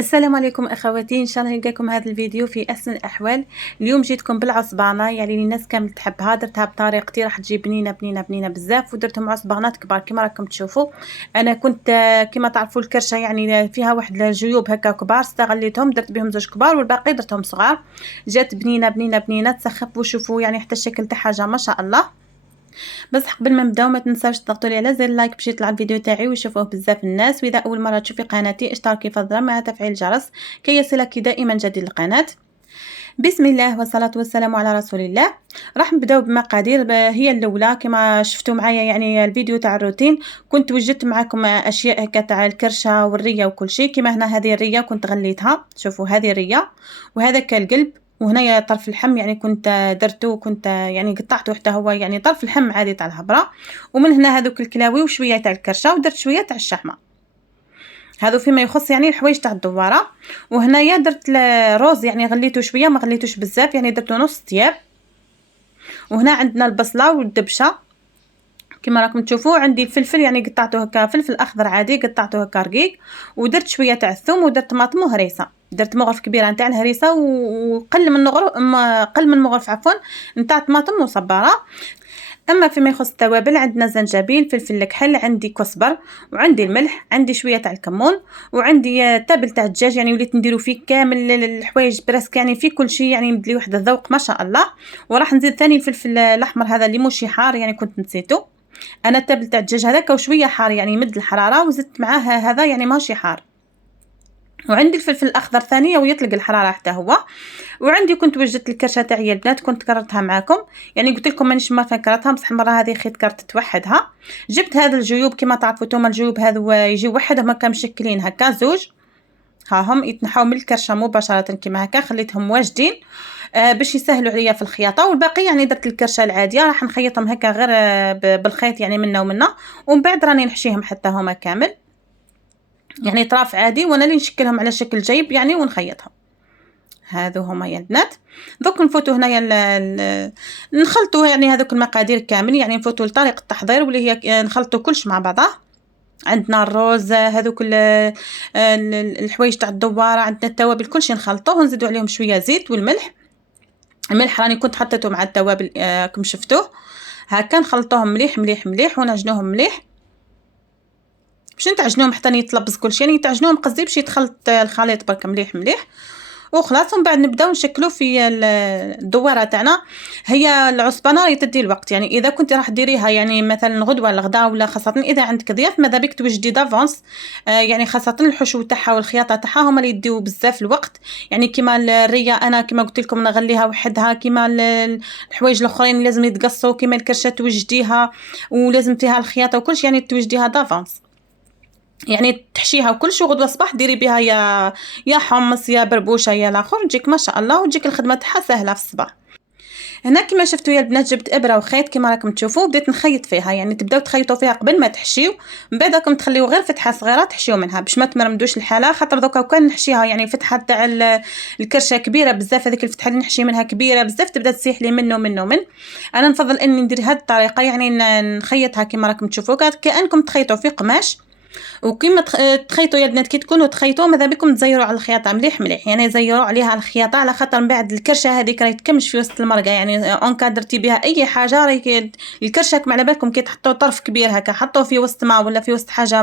السلام عليكم اخواتي، ان شاء الله يلقاكم هذا الفيديو في احسن الاحوال. اليوم جيتكم بالعصبانه، يعني الناس كامل تحبها، درتها بطريقتي راح تجي بنينه بنينه بنينه بزاف، ودرتهم عصبانات كبار كما راكم تشوفوا. انا كنت كما تعرفوا الكرشه يعني فيها واحد الجيوب هكا كبار، استغليتهم درت بهم زوج كبار والباقي درتهم صغار. جات بنينه بنينه بنينه تسخف وشوفوا يعني حتى الشكل تاعها حاجه ما شاء الله. بس قبل ما نبداو ما تنساوش تضغطوا لي على زر لايك باش يطلع الفيديو تاعي ويشوفوه بزاف الناس، واذا اول مره تشوفي قناتي اشتركي فضلا مع تفعيل الجرس كي يصلك دائما جديد القناه. بسم الله والصلاه والسلام على رسول الله. راح نبداو بمقادير هي الاولى كما شفتوا معايا يعني الفيديو تاع الروتين. كنت وجدت معكم اشياء هكا تاع الكرشه والريه وكل شيء. كما هنا هذه الريه كنت غليتها، شوفوا هذه الريه، وهذاك القلب، وهنايا طرف اللحم يعني كنت درته، كنت يعني قطعته حتى هو يعني طرف اللحم عادي تاع الهبره. ومن هنا هذوك الكلاوي وشويه تاع الكرشه، ودرت شويه تاع الشحمه. هذا فيما يخص يعني الحوايج تاع الدواره. وهنايا درت الروز يعني غليته شويه ما غليتوش بزاف، يعني درته نص طياب. وهنا عندنا البصله والدبشه كما راكم تشوفوا. عندي الفلفل يعني قطعته هكا، فلفل اخضر عادي قطعته هكا رقيق. ودرت شويه تاع الثوم، ودرت طماطم وهريسه، درت مغرف كبيره نتاع الهريسه وقل من قل من مغرف عفوا نتاع طماطم مصبره. اما فيما يخص التوابل عندنا زنجبيل، فلفل الكحل، عندي كزبر، وعندي الملح، عندي شويه تاع الكمون، وعندي تابل تاع الدجاج يعني وليت نديرو فيه كامل الحوايج براسك يعني في كل شيء يعني مدلي واحد الذوق ما شاء الله. وراح نزيد ثاني الفلفل الاحمر هذا اللي مش حار يعني كنت نسيته. انا التابل تاع الدجاج هذاك وشويه حار يعني يمد الحراره، وزدت معاه هذا يعني ماشي حار. وعندي الفلفل الاخضر ثانيه ويطلق الحراره حتى هو. وعندي كنت وجدت الكرشه تاعي البنات كنت كررتها معكم، يعني قلت لكم مانيش ما كررتها بصح المره هذه خيط كرت توحدها. جبت هذا الجيوب كما تعرفوا توما الجيوب هذو يجيو وحدهم هكا مشكلين هكا زوج، ها هم يتنحوا من الكرشه مباشره كما هكا، خليتهم واجدين باش يسهلوا عليا في الخياطه. والباقي يعني درت الكرشه العاديه راح نخيطهم هكا غير بالخيط يعني منا ومنا، ومن بعد راني نحشيهم حتى هما كامل يعني طراف عادي، وانا اللي نشكلهم على شكل جيب يعني ونخيطهم. هذو هما يا البنات. دوك نفوتوا هنايا نخلطوا يعني هذوك المقادير كامل، يعني نفوتوا لطريقه التحضير واللي هي نخلطوا كلش مع بعضه. عندنا الروز هذوك الحوايج تاع الدواره، عندنا التوابل كلشي نخلطوه ونزيدوا عليهم شويه زيت والملح. الملح راني كنت حطيته مع التوابل كم شفتوه هكا. نخلطوهم مليح مليح مليح ونعجنوهم مليح باش نتعجنوهم حتى يتلبس كلشي، يعني تعجنوهم قصدي باش يتخلط الخليط برك مليح مليح. وخلاص من بعد نبداو نشكلوا في الدواره تاعنا. هي العصبانه راهي تدي الوقت، يعني اذا كنت راح ديريها يعني مثلا غدوه الغداء ولا خاصه اذا عندك ضياف ماذا بك توجدي دافونس. يعني خاصه الحشو تاعها والخياطه تاعها هما اللي يديو بزاف الوقت. يعني كيما الريه انا كيما قلت لكم نغليها وحدها، كيما الحوايج الاخرين لازم يتقصوا، كيما الكرشه توجديها ولازم فيها الخياطه وكلش يعني توجديها دافونس، يعني تحشيها وكل شو غدوه صباح ديري بها يا حمص يا بربوشه يا الاخر تجيك ما شاء الله، وتجيك الخدمه تاعها سهله في الصباح. هنا كما شفتوا يا البنات جبت ابره وخيط كما راكم تشوفوا، بديت نخيط فيها يعني تبداو تخيطوا فيها قبل ما تحشيو، من بعد راكم تخليو غير فتحه صغيره تحشيو منها باش ما تمرمدوش الحاله. خاطر دوكا كان نحشيها يعني فتحه تاع الكرشه كبيره بزاف، هذيك الفتحه اللي نحشي منها كبيره بزاف تبدا تسيح لي منه. انا نفضل اني ندير هذه الطريقه، يعني نخيطها كما راكم تشوفوا كانكم تخيطوا في قماش. وكيما تخيطوا يا بنات كي تكونوا تخيطوا ماذا بكم تزيروا على الخياطه مليح مليح، يعني زيروا عليها الخياطه على خاطر من بعد الكرشه هذيك راهي تكمش في وسط المرقه، يعني اونكادرتي بها اي حاجه راهي الكرشه على بالكم كي تحطوا طرف كبير هكا حطوه في وسط ماء ولا في وسط حاجه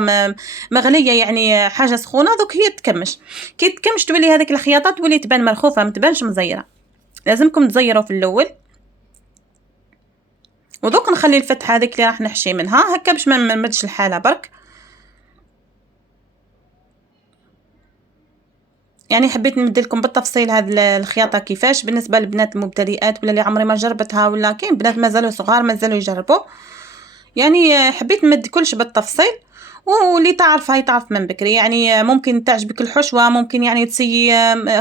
مغليه يعني حاجه سخونه دوك هي تكمش. كي تكمش تولي هذيك الخياطه تولي تبان مرخوفه ما تبانش مزيره، لازمكم تزيروا في الاول. ودوك نخلي الفتحه هذيك اللي راح نحشي منها هكا باش ما نمدش الحاله برك. يعني حبيت نمدلكم بالتفصيل هذه الخياطه كيفاش بالنسبه للبنات المبتدئات ولا اللي عمري ما جربتها، ولا كاين بنات مازالوا صغار مازالوا يجربوا، يعني حبيت نمد كلش بالتفصيل. واللي تعرف هاي تعرف من بكري، يعني ممكن تعجبك الحشوه، ممكن يعني تسي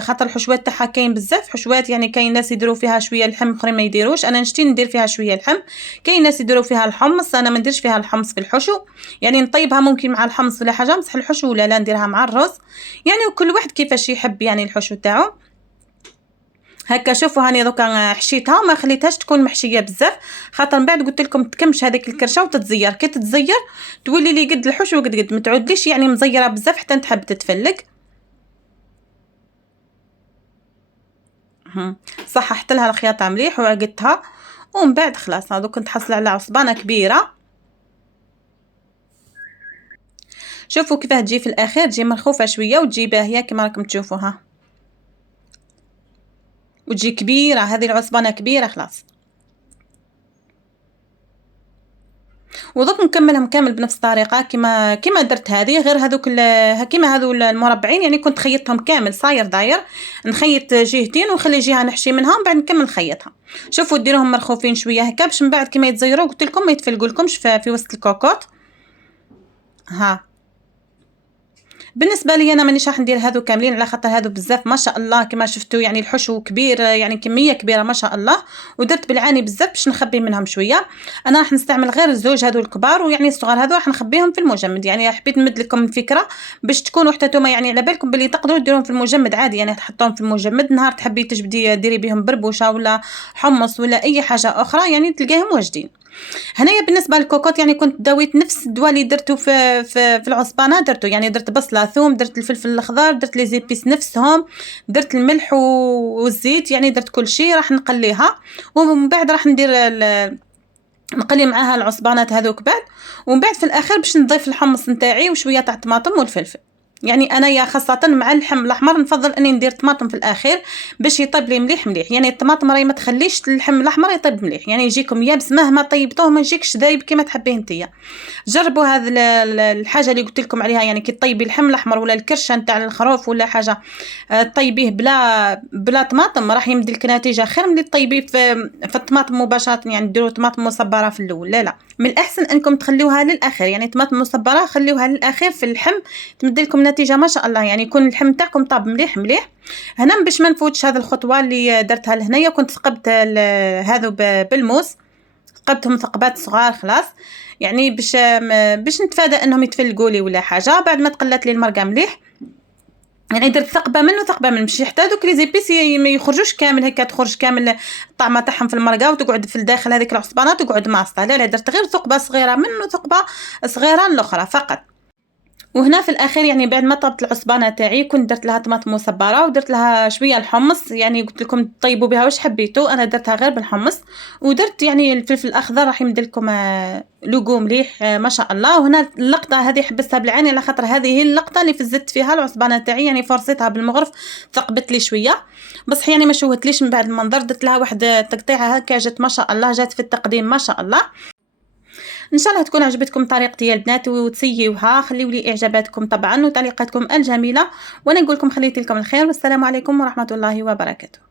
خاطر الحشوات تاعها كاين بزاف حشوات، يعني كاين ناس يديروا فيها شويه اللحم اخرين ما يديروش، انا نشتي ندير فيها شويه اللحم. كاين ناس يديروا فيها الحمص، انا ما نديرش فيها الحمص في الحشو، يعني نطيبها ممكن مع الحمص ولا حاجه، بصح الحشو لا نديرها مع الرز، يعني وكل واحد كيفاش يحب يعني الحشو تاعو. هكا شوفوا هاني دوكا حشيتها ما خليتهاش تكون محشيه بزاف، خاطر من بعد قلت لكم تكمش هذيك الكرشه وتتزير، كي تتزير تولي لي قد الحشو قد ما تعودليش يعني مزيره بزاف حتى تحب تتفلق. صححت لها الخياطه مليح وعقدتها، ومن بعد خلاص هذوك كنت حصل على عصبانه كبيره. شوفوا كيفاه تجي في الاخير، تجي مرخوفه شويه وتجي باهيه كما راكم تشوفوها، وتجي كبيره. هذه العصبانه كبيره خلاص. ودوك نكملهم كامل بنفس الطريقه كما درت هذه، غير هذوك كيما هذو المربعين يعني كنت خيطتهم كامل صاير داير، نخيط جهتين ونخلي جهه نحشي منها ومن بعد نكمل خيطها. شوفوا ديروهم مرخوفين شويه هكا باش من بعد كيما يتزيروا قلت لكم ما يتفلقولكمش في وسط الكوكوط. ها بالنسبه لي انا مانيش راح ندير هذو كاملين على خاطر هذو بزاف ما شاء الله كما شفتوا، يعني الحشو كبير، يعني كميه كبيره ما شاء الله، ودرت بالعاني بزاف باش نخبي منهم شويه. انا راح نستعمل غير الزوج هذو الكبار، ويعني الصغار هذو راح نخبيهم في المجمد. يعني حبيت نمد لكم الفكره باش تكونوا حتى نتوما يعني على بالكم باللي تقدروا ديروهم في المجمد عادي، يعني تحطوهم في المجمد نهار تحبي تجبدي ديري بهم بربوشه ولا حمص ولا اي حاجه اخرى يعني تلقاهم واجدين. هنايا بالنسبه للكوكوط يعني كنت داويت نفس الدواء اللي درته في العصبانه، درته يعني درت بصله ثوم، درت الفلفل الاخضر، درت لي زيبيس نفسهم، درت الملح والزيت، يعني درت كل شيء. راح نقليها ومن بعد راح ندير نقلي معاها العصبانات هذوك بعد، ومن بعد في الاخر باش نضيف الحمص نتاعي وشويه تاع الطماطم والفلفل. يعني انا يا خاصه مع اللحم الاحمر نفضل اني ندير طماطم في الاخير باش يطيب لي مليح مليح. يعني الطماطم راهي ما تخليش اللحم الاحمر يطيب مليح، يعني يجيكم يابس مهما طيبتوه ما يجيكش دايب كما تحبيه نتيا. جربوا هذا الحاجه اللي قلت لكم عليها، يعني كي طيبي اللحم الاحمر ولا الكرشه نتاع الخروف ولا حاجه طيبيه بلا طماطم راح يمدي لك نتيجه خير من اللي طيبيه في الطماطم مباشره. يعني ديروا طماطم مصبره في الاول، لا من الاحسن انكم تخليوها للاخير، يعني طماطم مصبره خليوها للاخير في اللحم تمد لكم نتيجه ما شاء الله، يعني يكون اللحم تاعكم طاب مليح مليح. هنا باش ما نفوتش هذه الخطوه اللي درتها لهنايا، كنت ثقبت هذو بالموس، ثقبتهم ثقبات صغار خلاص، يعني باش نتفادى انهم يتفلقوا لي ولا حاجه. بعد ما تقلت لي المرقه مليح يعني درت ثقبه منه ثقبه من باش حتى دوك لي زيبيس ما يخرجوش كامل هكا، تخرج كامل الطعمه تاعهم في المرقه وتقعد في الداخل هذيك العصبانه تقعد ماسطه. لا درت غير ثقبه صغيره منه ثقبه صغيره الاخرى فقط. وهنا في الاخير يعني بعد ما طابت العصبانه تاعي كنت درت لها طماطم مصبره ودرت لها شويه الحمص، يعني قلت لكم طيبوا بها واش حبيتوا، انا درتها غير بالحمص. ودرت يعني الفلفل الاخضر راح يمد لكم لوغو مليح ما شاء الله. وهنا اللقطه هذه حبستها بالعين على خاطر هذه هي اللقطه اللي فزت فيها العصبانه تاعي، يعني فرصتها بالمغرف ثقبت لي شويه بصح يعني ما شوهتليش من بعد المنظر. درت لها واحد تقطيعه هكا جات ما شاء الله، جات في التقديم ما شاء الله. ان شاء الله تكون عجبتكم طريقتي يا البنات وتسيوها. خليوا لي اعجاباتكم طبعا وتعليقاتكم الجميله، وانا نقول لكم خليت لكم الخير، والسلام عليكم ورحمه الله وبركاته.